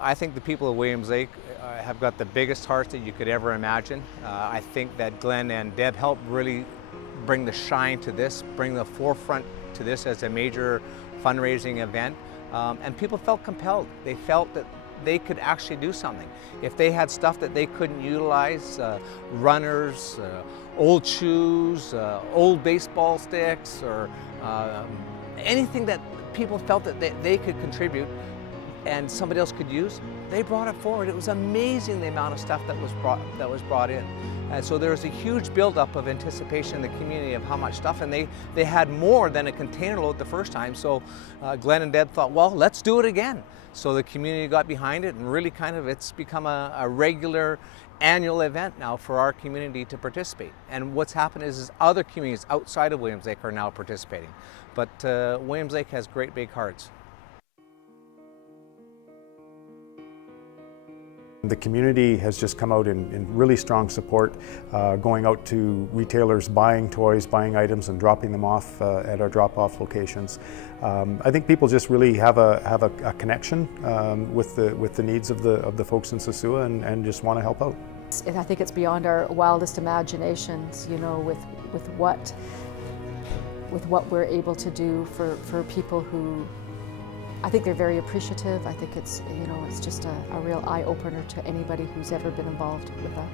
I think the people of Williams Lake have got the biggest hearts that you could ever imagine. I think that Glenn and Deb helped really bring the shine to this, bring the forefront to this as a major fundraising event. And people felt compelled. They felt that they could actually do something. If they had stuff that they couldn't utilize, runners, old shoes, old baseball sticks, or anything that people felt that they could contribute and somebody else could use, they brought it forward. It was amazing the amount of stuff that was brought in. And so there was a huge buildup of anticipation in the community of how much stuff, and they had more than a container load the first time. So Glenn and Deb thought, well, let's do it again. So the community got behind it, and really kind of it's become a regular annual event now for our community to participate. And what's happened is other communities outside of Williams Lake are now participating. But Williams Lake has great big hearts. The community has just come out in really strong support, going out to retailers, buying toys, buying items and dropping them off at our drop-off locations. I think people just really have a connection with the needs of the folks in Sosua and just want to help out. I think it's beyond our wildest imaginations, you know, with what we're able to do for people who, I think they're very appreciative. I think it's, you know, it's just a real eye-opener to anybody who's ever been involved with that.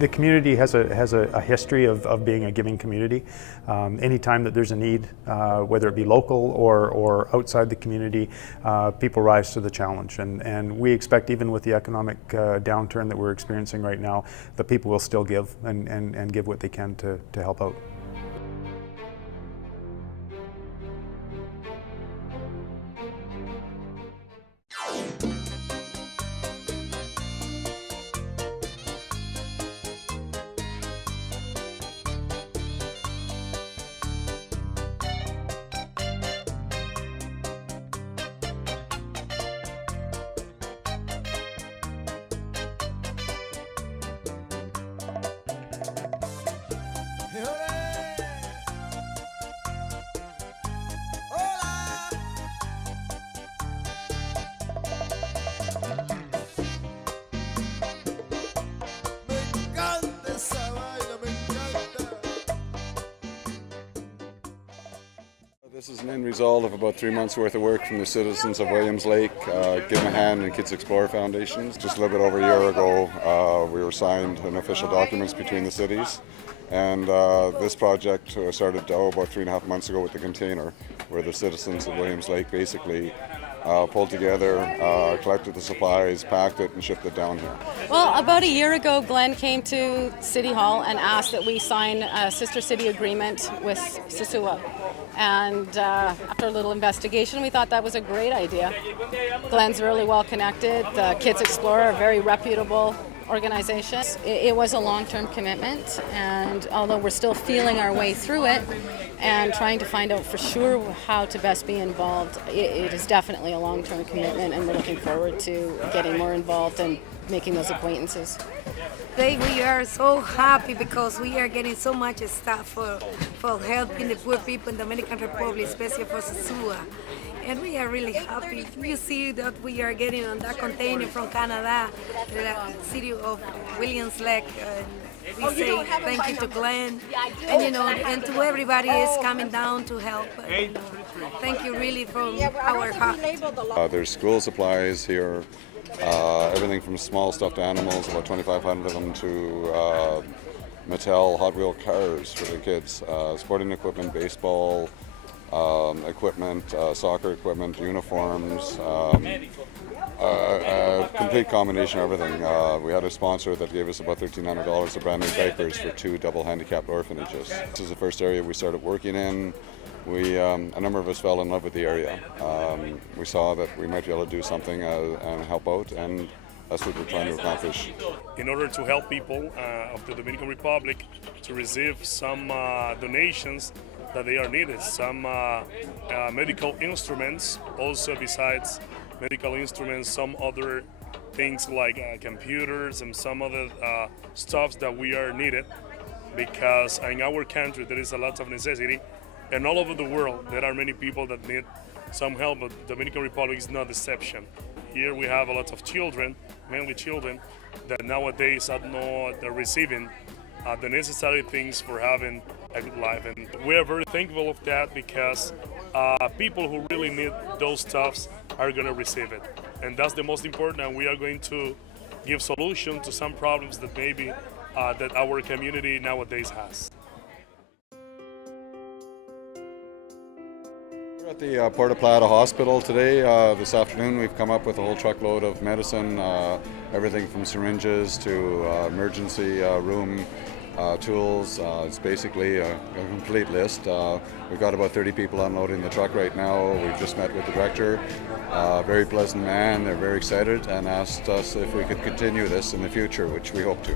The community has a history of being a giving community. Anytime that there's a need, whether it be local or outside the community, people rise to the challenge. And we expect, even with the economic downturn that we're experiencing right now, that people will still give and give what they can to help out. This is an end result of about 3 months' worth of work from the citizens of Williams Lake, Give 'em a Hand and Kids Explore Foundations. Just a little bit over a year ago, we were signed an official documents between the cities, and this project started about 3.5 months ago with the container, where the citizens of Williams Lake basically pulled together, collected the supplies, packed it, and shipped it down here. Well, about a year ago, Glenn came to City Hall and asked that we sign a sister city agreement with Sosua. And after a little investigation, we thought that was a great idea. Glenn's really well connected. The Kids Explorer, a very reputable organization. It was a long-term commitment, and although we're still feeling our way through it and trying to find out for sure how to best be involved, it is definitely a long-term commitment, and we're looking forward to getting more involved and making those acquaintances. Today we are so happy because we are getting so much stuff for helping the poor people in the Dominican Republic, especially for Sosua. And we are really happy. You see that we are getting on that container from Canada, the city of Williams Lake. We say thank you to Glenn, and you know, and to everybody is coming down to help. Thank you really from our heart. There's school supplies here, everything from small stuffed animals, about 2,500 of them, to Mattel Hot Wheel cars for the kids, sporting equipment, baseball equipment, soccer equipment, uniforms, complete combination of everything. We had a sponsor that gave us about $1,300 of brand new diapers for 2 double handicapped orphanages. This is the first area we started working in. A number of us fell in love with the area. We saw that we might be able to do something and help out, and that's what we're trying to accomplish. In order to help people of the Dominican Republic to receive some donations that they are needed, some medical instruments, also besides medical instruments, some other things like computers and some other stuffs that we are needed, because in our country there is a lot of necessity, and all over the world there are many people that need some help, but the Dominican Republic is no exception. Here we have a lot of children, mainly children, that nowadays are not receiving the necessary things for having a good life. And we are very thankful of that because people who really need those stuffs are going to receive it. And that's the most important, and we are going to give solution to some problems that maybe that our community nowadays has. We're at the Puerto Plata Hospital today. This afternoon we've come up with a whole truckload of medicine, everything from syringes to emergency room tools. It's basically a complete list. We've got about 30 people unloading the truck right now. We've just met with the director. Very pleasant man. They're very excited and asked us if we could continue this in the future, which we hope to.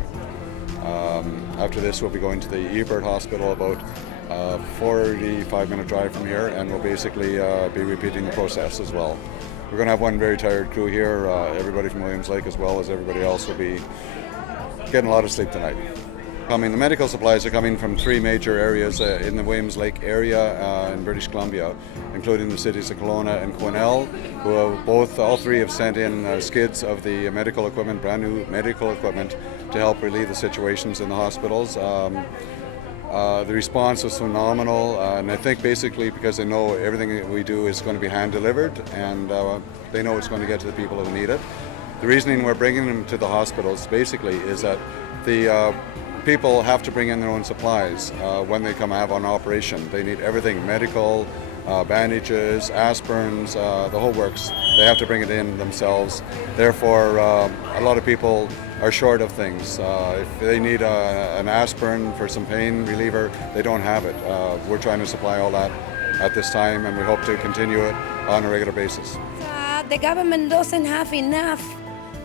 After this we'll be going to the Ebert Hospital, about 45-minute drive from here, and we'll basically be repeating the process as well. We're going to have one very tired crew here. Everybody from Williams Lake as well as everybody else will be getting a lot of sleep tonight. The medical supplies are coming from 3 major areas in the Williams Lake area in British Columbia, including the cities of Kelowna and Quesnel, who have all 3 have sent in skids of the medical equipment, brand new medical equipment, to help relieve the situations in the hospitals. The response was phenomenal, and I think basically because they know everything that we do is going to be hand delivered, and they know it's going to get to the people who need it. The reasoning we're bringing them to the hospitals basically is that the people have to bring in their own supplies when they come have an operation. They need everything, medical, bandages, aspirins, the whole works. They have to bring it in themselves. Therefore, a lot of people are short of things. If they need an aspirin for some pain reliever, they don't have it. We're trying to supply all that at this time, and we hope to continue it on a regular basis. The government doesn't have enough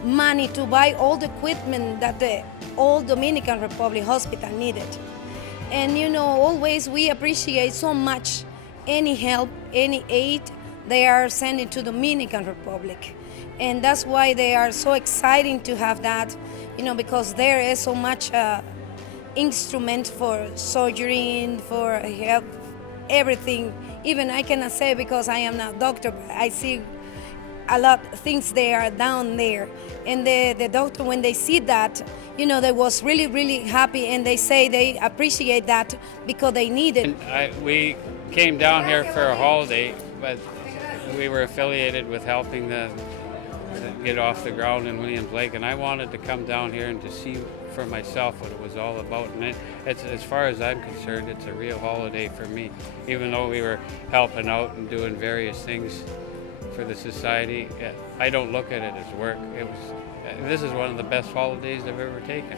money to buy all the equipment that the old Dominican Republic hospital needed. And you know, always we appreciate so much any help, any aid they are sending to Dominican Republic. And that's why they are so exciting to have that, you know, because there is so much instrument for surgery, for help, everything. Even I cannot say because I am not a doctor, but I see a lot of things there down there. And the doctor, when they see that, you know, they was really, really happy, and they say they appreciate that because they need it. We came down here for a holiday, but we were affiliated with helping the get off the ground in Williams Lake, and I wanted to come down here and to see for myself what it was all about. And it's, as far as I'm concerned, it's a real holiday for me. Even though we were helping out and doing various things for the society, I don't look at it as work. This is one of the best holidays I've ever taken.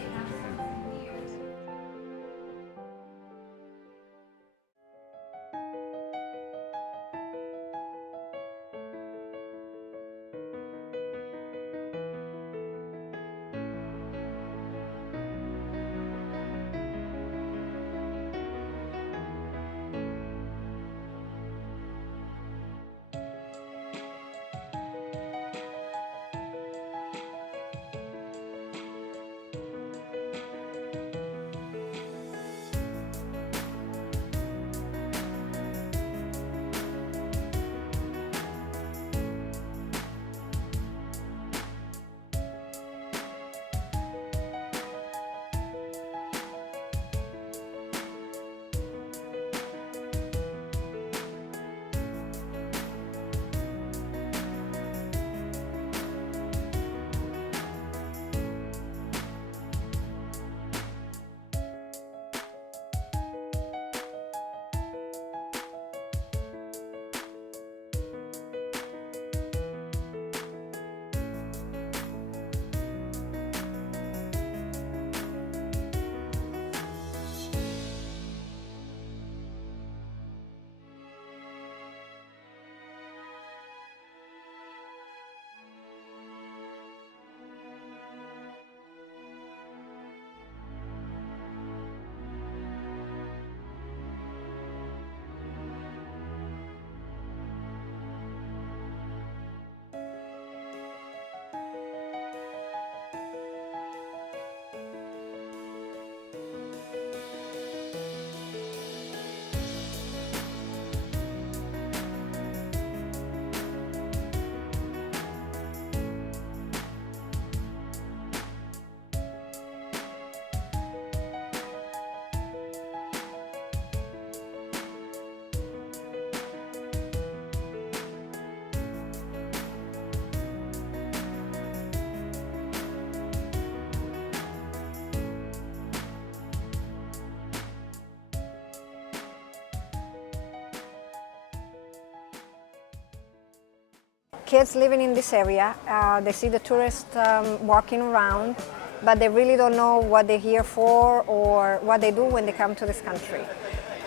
kids living in this area, they see the tourists walking around, but they really don't know what they're here for or what they do when they come to this country.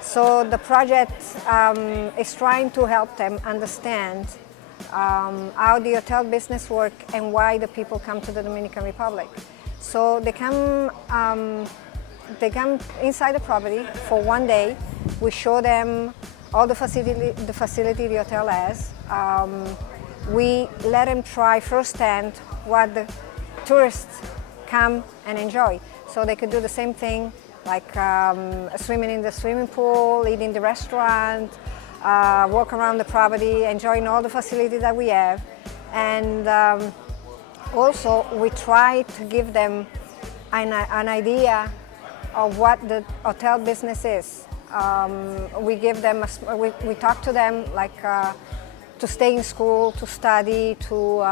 So the project is trying to help them understand how the hotel business works and why the people come to the Dominican Republic. So they come inside the property for one day. We show them all the facility the hotel has. We let them try firsthand what the tourists come and enjoy. So they could do the same thing, like swimming in the swimming pool, eating in the restaurant, walk around the property, enjoying all the facilities that we have. And also, we try to give them an idea of what the hotel business is. We give them, we talk to them like to stay in school, to study, to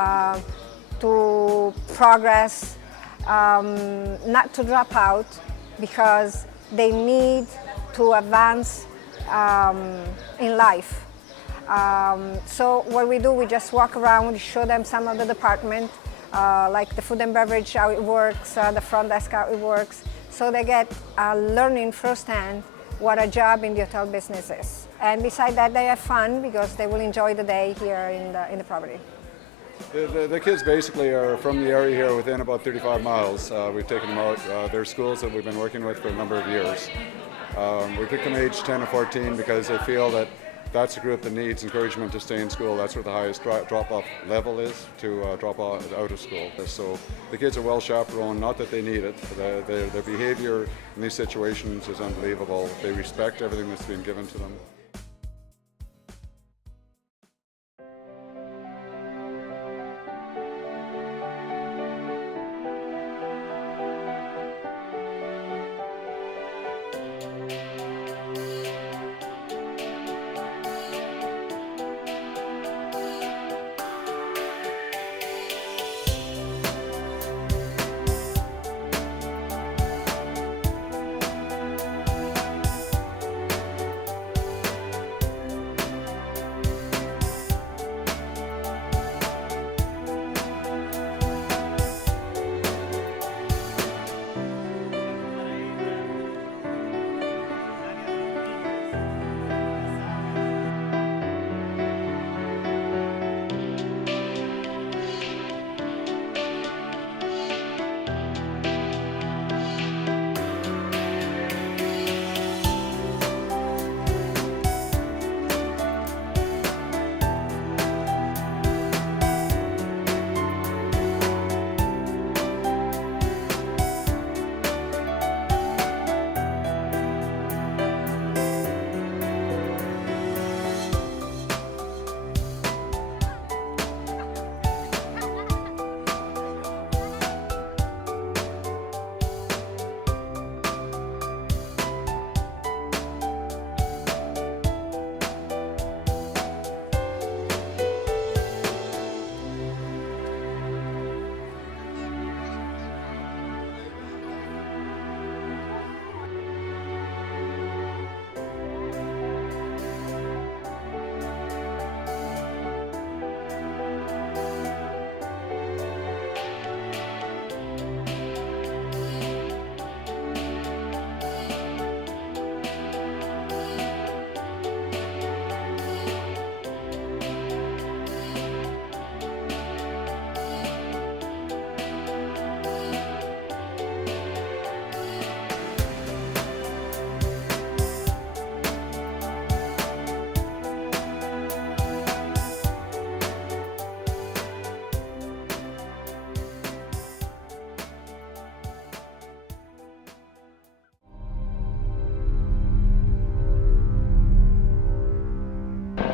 progress, not to drop out, because they need to advance in life. So what we do, we just walk around, we show them some of the department, like the food and beverage, how it works, the front desk, how it works. So they get learning firsthand what a job in the hotel business is. And besides that, they have fun because they will enjoy the day here in the property. The kids basically are from the area here within about 35 miles. We've taken them out. They're schools that we've been working with for a number of years. We picked them age 10 to 14 because they feel that that's a group that needs encouragement to stay in school. That's where the highest drop-off level is, to drop out of school. So the kids are well chaperoned, not that they need it. Their behavior in these situations is unbelievable. They respect everything that's been given to them.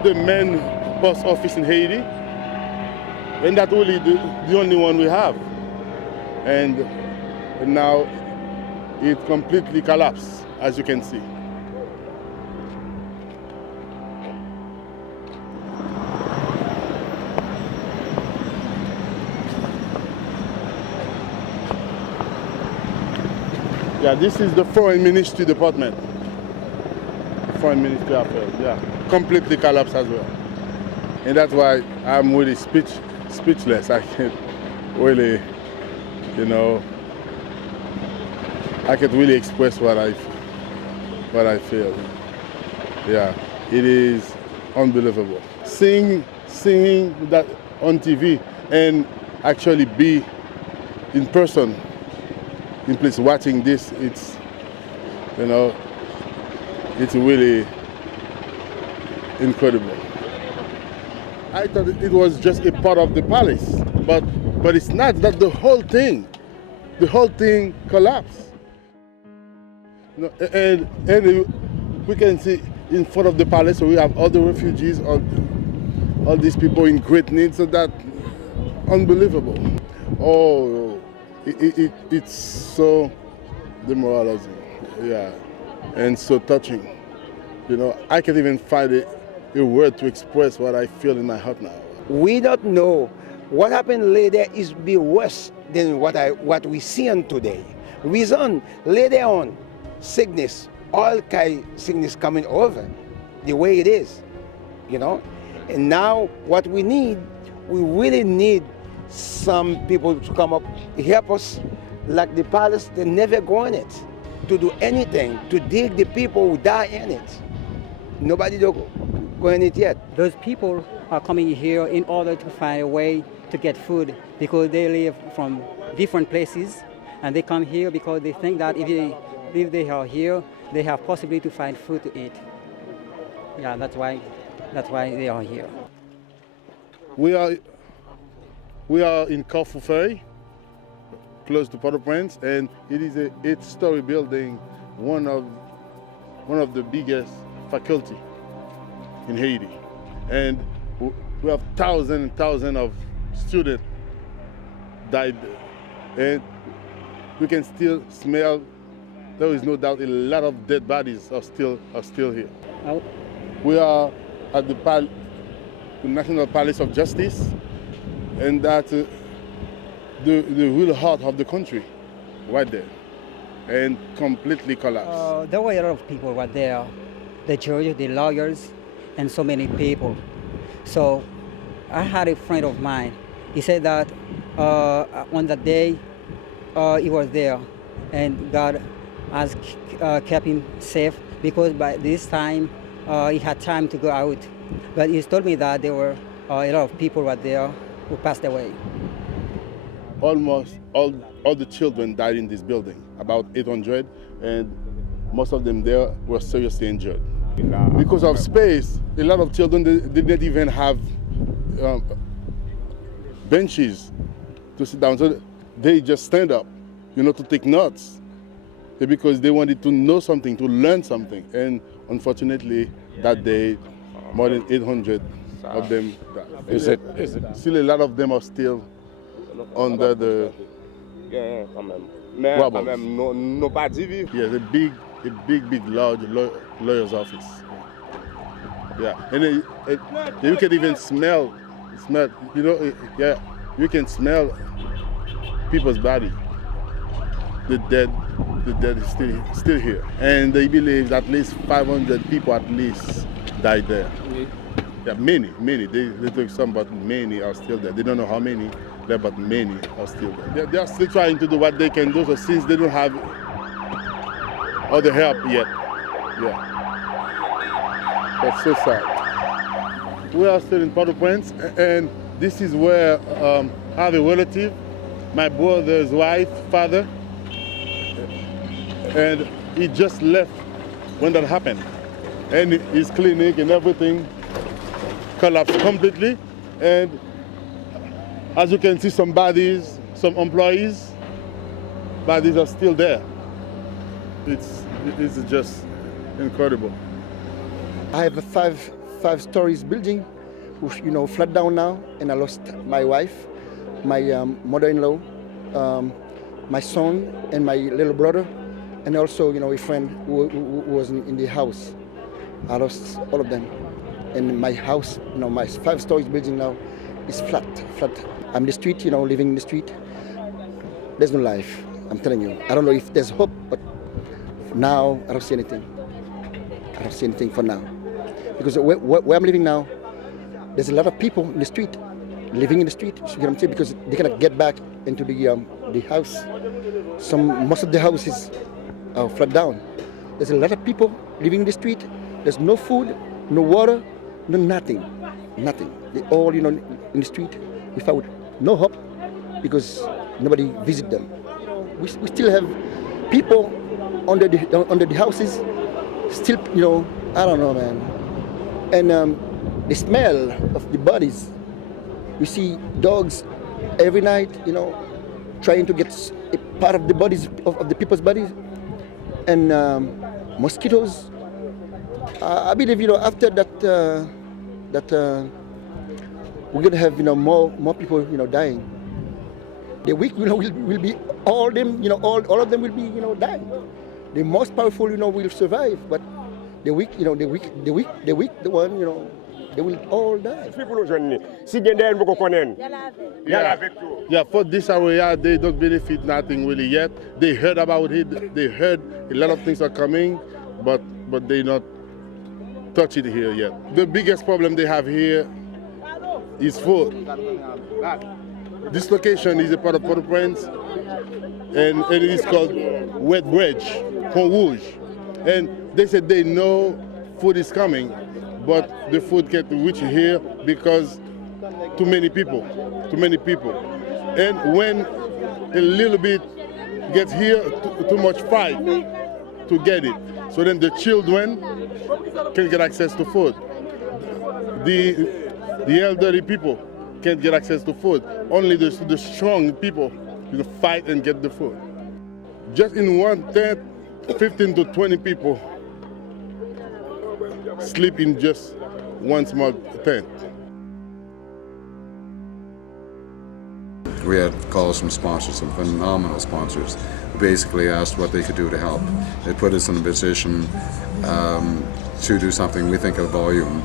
The main post office in Haiti, and that's really the only one we have. And now it completely collapsed, as you can see. Yeah, this is the Foreign Ministry Department. Foreign Ministry Affairs, yeah. Completely collapsed as well. And that's why I'm really speechless. I can't really, I can't really express what I feel. Yeah, it is unbelievable. Seeing that on TV and actually be in person, in place watching this, it's really incredible. I thought it was just a part of the palace, but it's not. That the whole thing collapsed. And we can see in front of the palace, we have all the refugees, all these people in great need. So that unbelievable. Oh, it's so demoralizing, yeah, and so touching. I can't even find a word to express what I feel in my heart now. We don't know what happened later is be worse than what we see on today. Reason later on, sickness, all kind of sickness coming over, the way it is, And now what we really need some people to come up, help us, like the palace, they never go in it, to do anything, to dig the people who die in it. Nobody go in it yet. Those people are coming here in order to find a way to get food because they live from different places and they come here because they think that if they are here, they have possibility to find food to eat. Yeah, that's why they are here. We are in Carrefour Ferry, close to Port-au-Prince, and it is a 8-story building, one of the biggest faculty in Haiti. And we have thousands and thousands of students died, and we can still smell, there is no doubt, a lot of dead bodies are still here. Oh. We are at the National Palace of Justice, and that's the real heart of the country, right there, and completely collapsed. There were a lot of people right there, the judges, the lawyers, and so many people. So I had a friend of mine. He said that on that day he was there, and God has kept him safe because by this time he had time to go out. But he told me that there were a lot of people right there who passed away. Almost all the children died in this building, about 800, and most of them there were seriously injured. Because of space, a lot of children they didn't even have benches to sit down, so they just stand up, to take notes, because they wanted to know something, to learn something. And unfortunately, that day, more than 800 of them died. Is it? Still, a lot of them are still under the rubble. Yes, a big, large lawyer's office. Yeah, and you can even smell, you can smell people's body. The dead is still here, and they believe at least 500 people at least died there. Yeah, many. They took some, but many are still there. They don't know how many there, but many are still there. They are still trying to do what they can do. So since they don't have other help yet, yeah, that's so sad. We are still in Port-au-Prince, and this is where I have a relative, my brother's wife, father, and he just left when that happened. And his clinic and everything collapsed completely. And as you can see, some bodies, some employees, bodies are still there. It's just incredible. I have a five stories building, which flat down now, and I lost my wife, my mother-in-law, my son, and my little brother, and also a friend who was in the house. I lost all of them. And my house, my 5 stories building now is flat. I'm in the street, living in the street. There's no life, I'm telling you. I don't know if there's hope, but now I don't see anything. I don't see anything for now. Because where I'm living now, there's a lot of people in the street, living in the street, you know what I'm saying, because they cannot get back into the house. Most of the houses are flat down. There's a lot of people living in the street. There's no food, no water, no nothing. They all, in the street without no hope because nobody visit them. We still have people under the houses, still, I don't know, man. And the smell of the bodies. We see dogs every night, trying to get a part of the bodies of the people's bodies, and mosquitoes. I believe, after that, we're gonna have, more people, dying. The weak, will be all them, all of them will be, dying. The most powerful, will survive, but the weak, the one, they will all die. Yeah, for this area, they don't benefit nothing really yet. They heard about it. They heard a lot of things are coming, but they not touch it here yet. The biggest problem they have here is food. This location is a part of Port-au-Prince, and it is called Wet Bridge, Pont Rouge. And they said they know food is coming, but the food can't reach here because too many people. And when a little bit gets here, too much fight to get it. So then the children can get access to food. The elderly people can't get access to food. Only the strong people will fight and get the food. Just in one tent, 15 to 20 people sleep in just one small tent. We had calls from sponsors, some phenomenal sponsors, who basically asked what they could do to help. It put us in a position to do something we think of volume.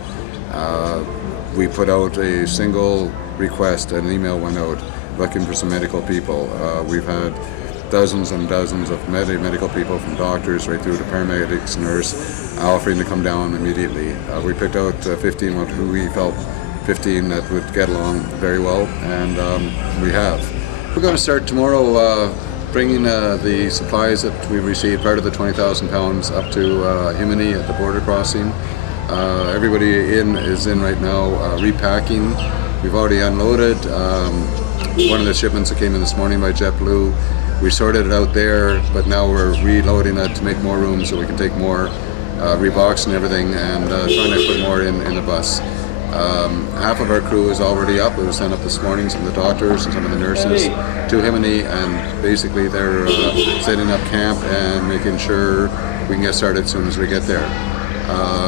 We put out a single request, an email went out looking for some medical people. We've had dozens and dozens of medical people, from doctors right through to paramedics, nurse, offering to come down immediately. We picked out 15 who we felt 15 that would get along very well, and we have. We're going to start tomorrow bringing the supplies that we received, part of the 20,000 pounds, up to Himini at the border crossing. Everybody is in right now repacking. We've already unloaded one of the shipments that came in this morning by JetBlue. We sorted it out there, but now we're reloading it to make more room so we can take more, rebox and everything, and trying to put more in the bus. Half of our crew is already up. It was sent up this morning, some of the doctors and some of the nurses to Himini, and basically they're setting up camp and making sure we can get started as soon as we get there.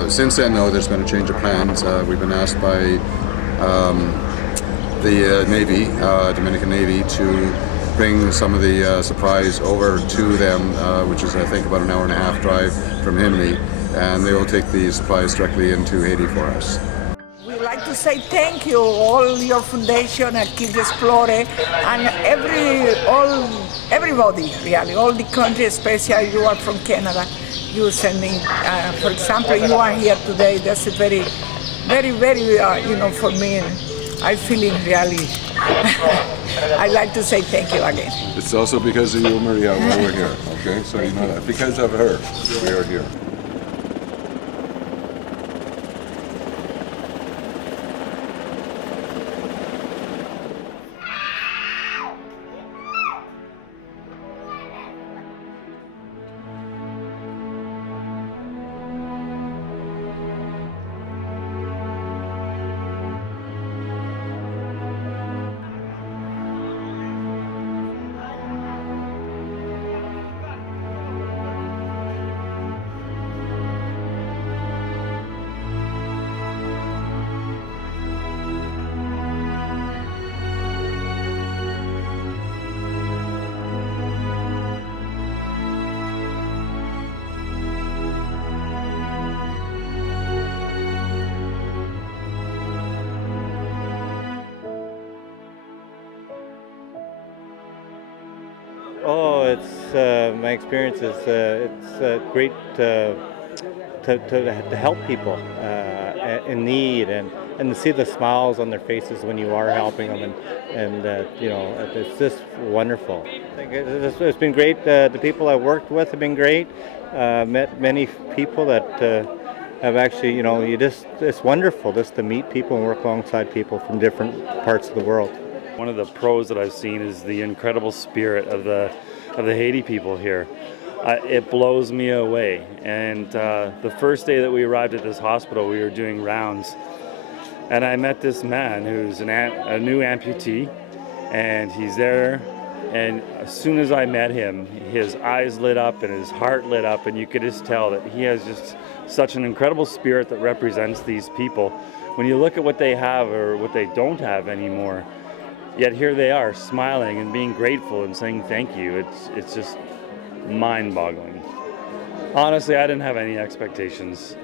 Since then, though, there's been a change of plans. We've been asked by the Navy, Dominican Navy, to bring some of the supplies over to them, which is, I think, about an hour and a half drive from Himini, and they will take the supplies directly into Haiti for us. We'd like to say thank you, all your foundation and Kids Explore, and everybody, really, all the country, especially you are from Canada. You sending, for example, you are here today. That's a very, very, very, for me, I'm feeling really. I'd like to say thank you again. It's also because of you, Maria, why we're here, okay? So you know that. Because of her, we are here. Oh, it's my experience is it's great to help people in need, and and to see the smiles on their faces when you are helping them, and you know, it's just wonderful. I think it's been great. The people I've worked with have been great. Met many people that have actually, you know, it's wonderful just to meet people and work alongside people from different parts of the world. One of the pros that I've seen is the incredible spirit of the Haiti people here. It blows me away. And the first day that we arrived at this hospital, we were doing rounds, and I met this man who's a new amputee, and he's there. And as soon as I met him, his eyes lit up and his heart lit up, and you could just tell that he has just such an incredible spirit that represents these people. When you look at what they have or what they don't have anymore, yet here they are smiling and being grateful and saying thank you. It's just mind-boggling. Honestly, I didn't have any expectations.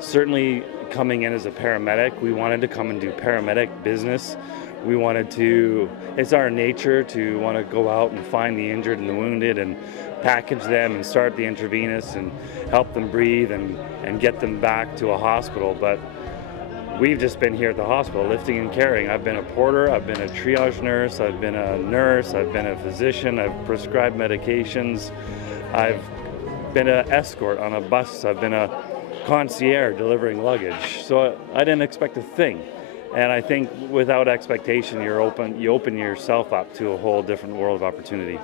Certainly coming in as a paramedic, we wanted to come and do paramedic business. We wanted to, it's our nature to want to go out and find the injured and the wounded and package them and start the intravenous and help them breathe and get them back to a hospital. But we've just been here at the hospital lifting and carrying. I've been a porter, I've been a triage nurse, I've been a nurse, I've been a physician, I've prescribed medications, I've been an escort on a bus, I've been a concierge delivering luggage. So I didn't expect a thing. And I think without expectation, you open yourself up to a whole different world of opportunity.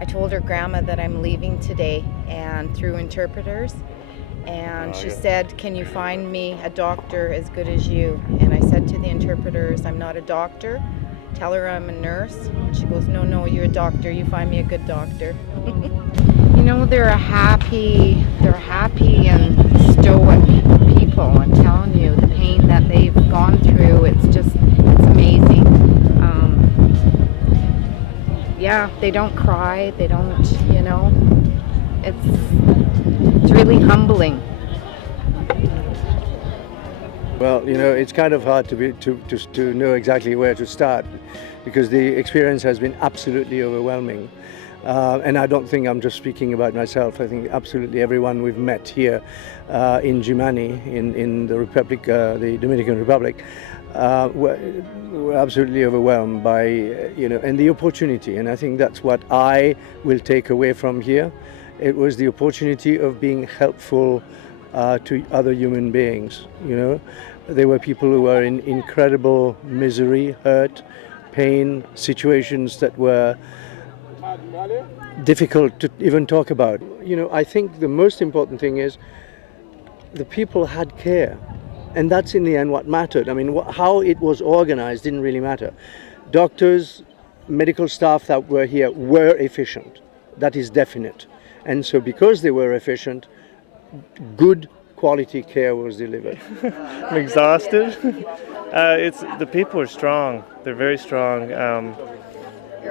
I told her grandma that I'm leaving today, and through interpreters, and she said, can you find me a doctor as good as you? And I said to the interpreters, I'm not a doctor. Tell her I'm a nurse. And she goes, no, you're a doctor. You find me a good doctor. You know, they're happy and stoic people. I'm telling you, the pain that they've gone through, it's amazing. Yeah, they don't cry, they don't, you know, it's really humbling. Well, you know, it's kind of hard to know exactly where to start, because the experience has been absolutely overwhelming. And I don't think I'm just speaking about myself. I think absolutely everyone we've met here in Jimani, in the Republic, the Dominican Republic, were absolutely overwhelmed by, you know, and the opportunity. And I think that's what I will take away from here. It was the opportunity of being helpful to other human beings. You know, there were people who were in incredible misery, hurt, pain, situations that were difficult to even talk about. You know, I think the most important thing is the people had care, and that's in the end what mattered. I mean, how it was organized didn't really matter. Doctors, medical staff that were here were efficient. That is definite. And so because they were efficient, good quality care was delivered. I'm exhausted. The people are strong. They're very strong.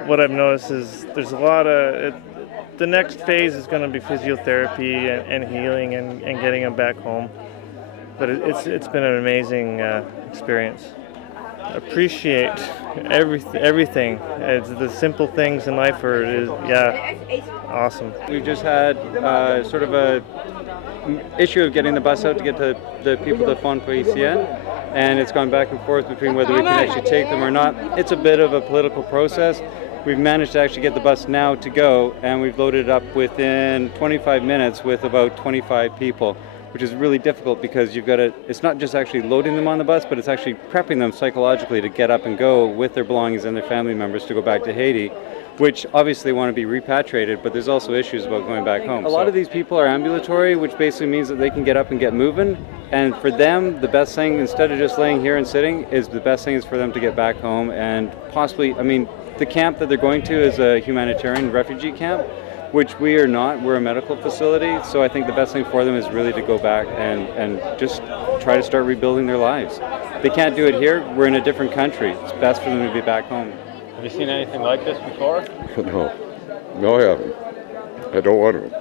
What I've noticed is there's a lot of, the next phase is going to be physiotherapy and healing and getting them back home. But it's been an amazing experience. Appreciate everything. It's the simple things in life awesome. We've just had sort of a issue of getting the bus out to get the people to Fond Poisien, and it's gone back and forth between whether we can actually take them or not. It's a bit of a political process. We've managed to actually get the bus now to go, and we've loaded it up within 25 minutes with about 25 people, which is really difficult because you've got to, it's not just actually loading them on the bus, but it's actually prepping them psychologically to get up and go with their belongings and their family members to go back to Haiti, which obviously want to be repatriated, but there's also issues about going back home. A lot of these people are ambulatory, which basically means that they can get up and get moving, and for them, the best thing, instead of just laying here and sitting, is the best thing is for them to get back home and possibly, I mean, the camp that they're going to is a humanitarian refugee camp, which we are not. We're a medical facility, so I think the best thing for them is really to go back and just try to start rebuilding their lives. They can't do it here. We're in a different country. It's best for them to be back home. Have you seen anything like this before? No, I haven't. I don't want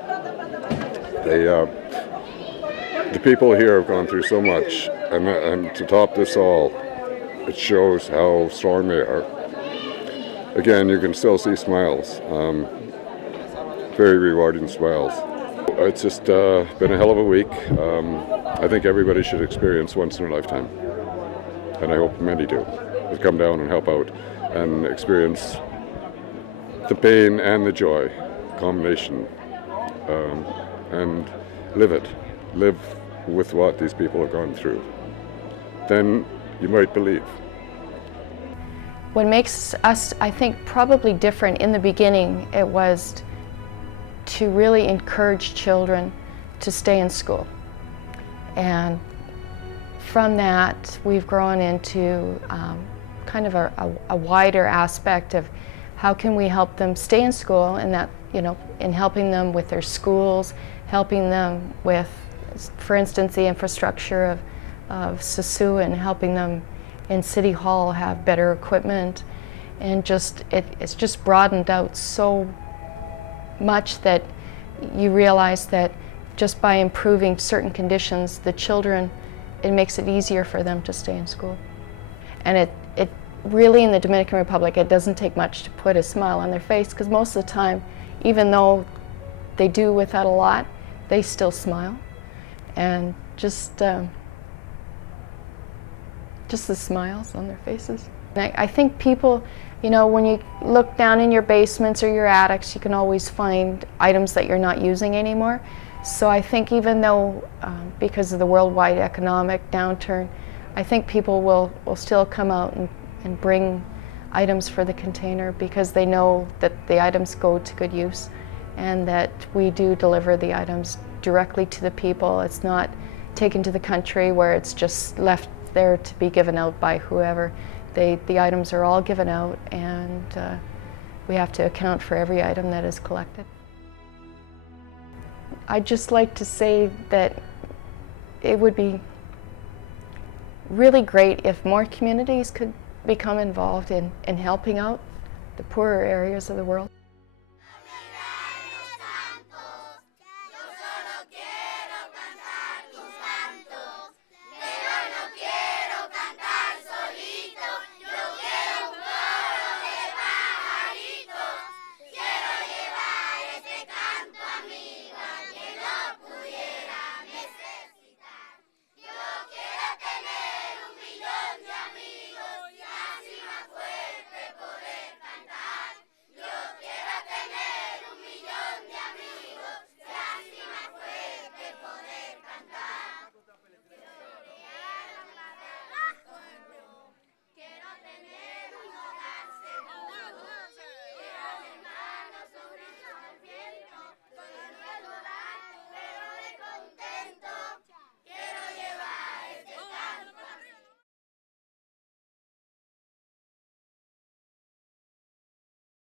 to. The people here have gone through so much, and to top this all, it shows how strong they are. Again, you can still see smiles, very rewarding smiles. It's just been a hell of a week. I think everybody should experience once in a lifetime. and I hope many do, is come down and help out and experience the pain and the joy combination, and live it. Live with what these people have gone through. Then you might believe. What makes us, I think, probably different in the beginning, it was to really encourage children to stay in school. And from that, we've grown into kind of a wider aspect of how can we help them stay in school, and that, in helping them with their schools, helping them with, for instance, the infrastructure of SESU, and helping them in City Hall have better equipment, and it's just broadened out so much that you realize that just by improving certain conditions, the children, it makes it easier for them to stay in school. And it really, in the Dominican Republic, it doesn't take much to put a smile on their face, because most of the time, even though they do without a lot, they still smile. And just the smiles on their faces. And I think people, when you look down in your basements or your attics, you can always find items that you're not using anymore. So I think even though, because of the worldwide economic downturn, I think people will still come out and bring items for the container, because they know that the items go to good use, and that we do deliver the items directly to the people. It's not taken to the country where it's just left there to be given out by whoever. The items are all given out, and we have to account for every item that is collected. I'd just like to say that it would be really great if more communities could become involved in helping out the poorer areas of the world.